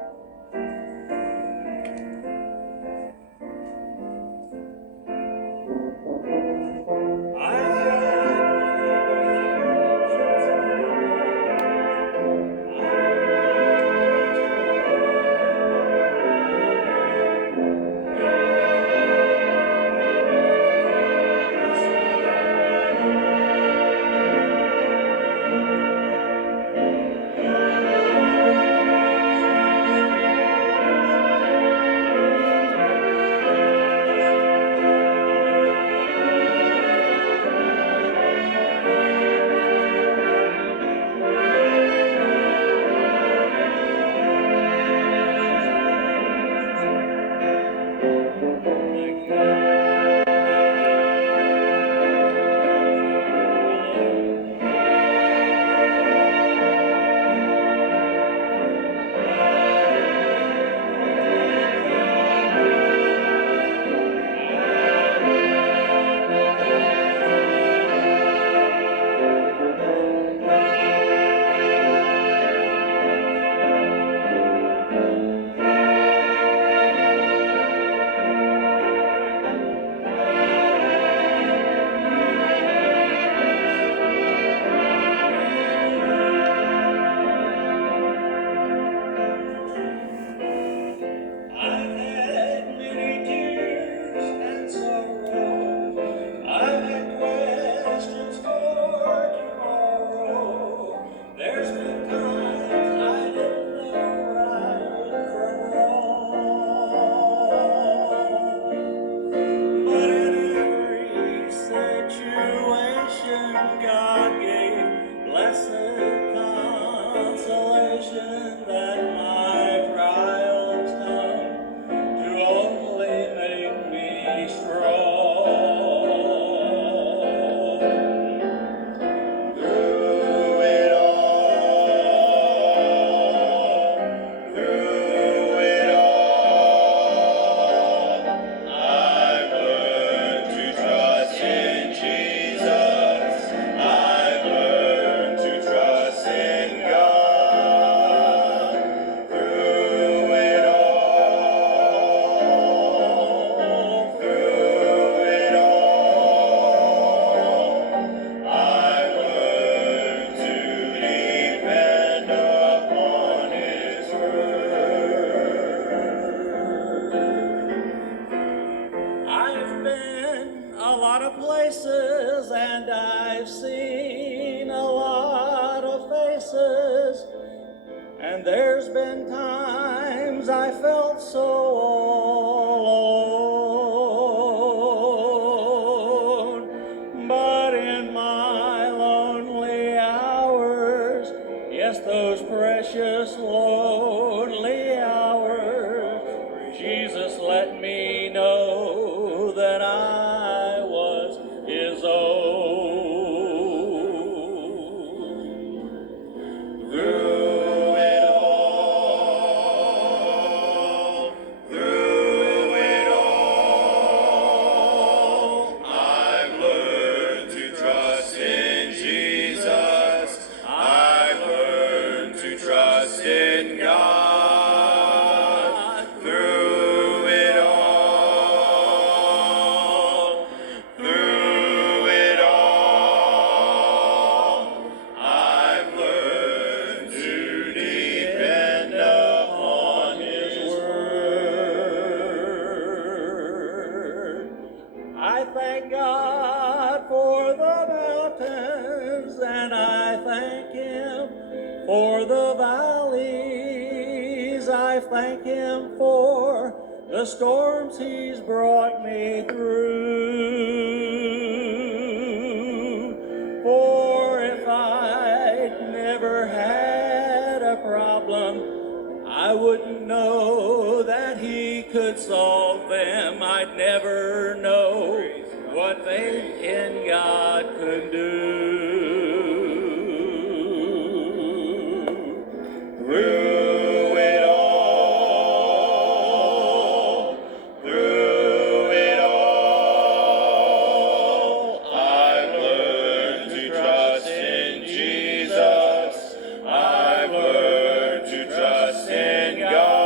And there's been times I felt so all alone, but in my lonely hours, yes, those precious lonely hours, Jesus let me know that I was His own. I thank God for the mountains, and I thank Him for the valleys. I thank Him for the storms He's brought me through. For if I'd never had a problem, I wouldn't know that He could solve them. I'd never know what faith in God could do. Through it all, I've learned to trust in Jesus. I've learned to trust in God.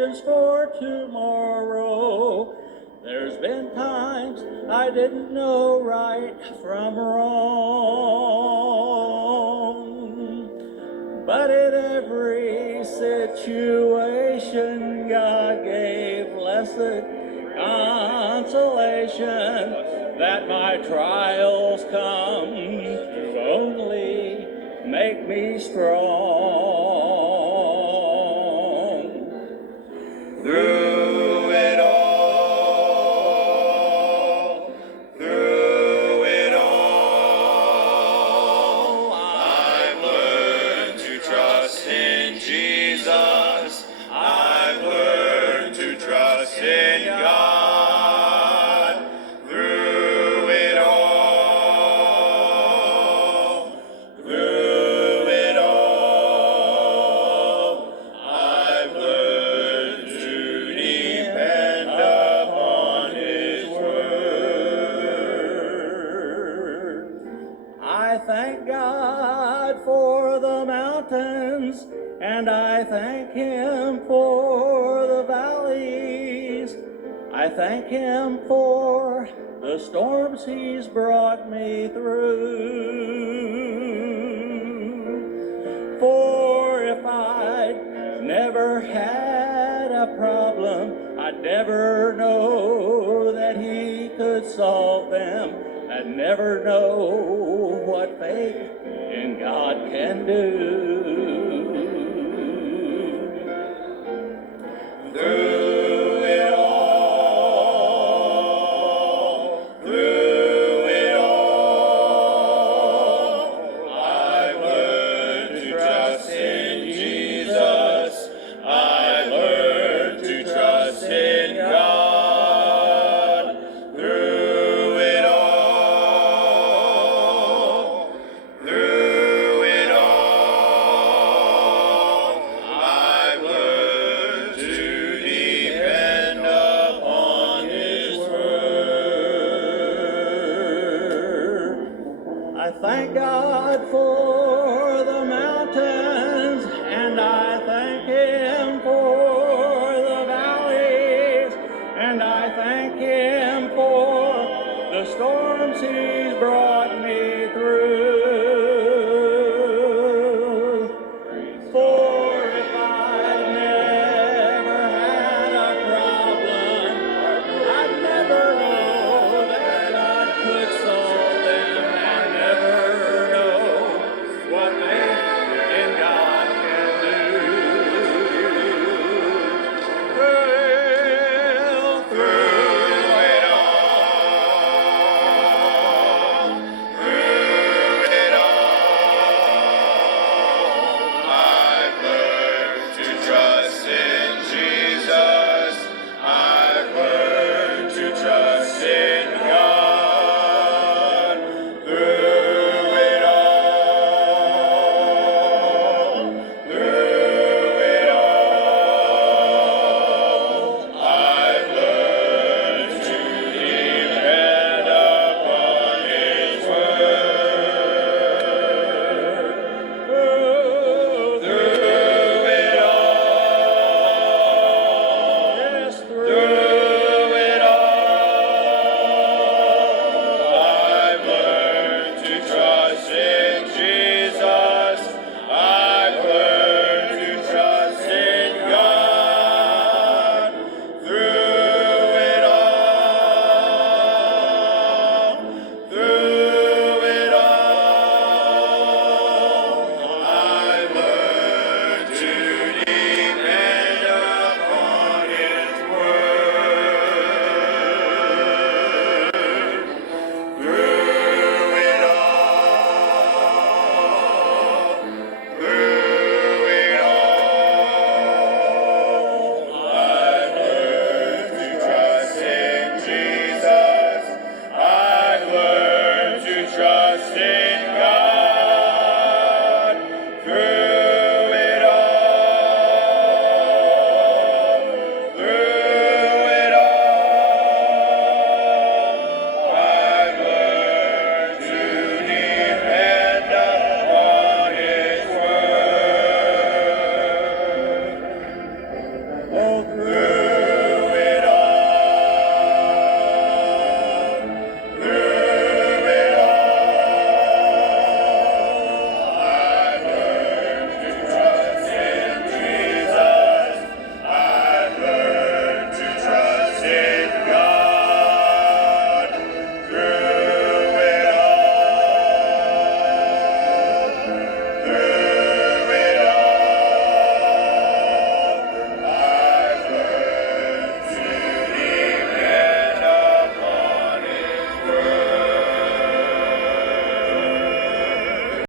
questions for tomorrow. There's been times I didn't know right from wrong. But in every situation, God gave blessed consolation that my trials come to only make me strong. Through it all, I've learned to trust in Jesus. I've learned to trust in God. Through it all, I've learned to depend upon His word. I thank God for the mountains, and I thank Him for the valleys. I thank Him for the storms He's brought me through. For if I'd never had a problem, I'd never know that He could solve them. I'd never know what faith in God can do. Through it all, I've learned to trust in Jesus. I've learned to trust in God. Through it all, I've learned to depend upon His word. I thank God for the mountains, and I thank Him for the valleys, and I thank Him for the storms He's brought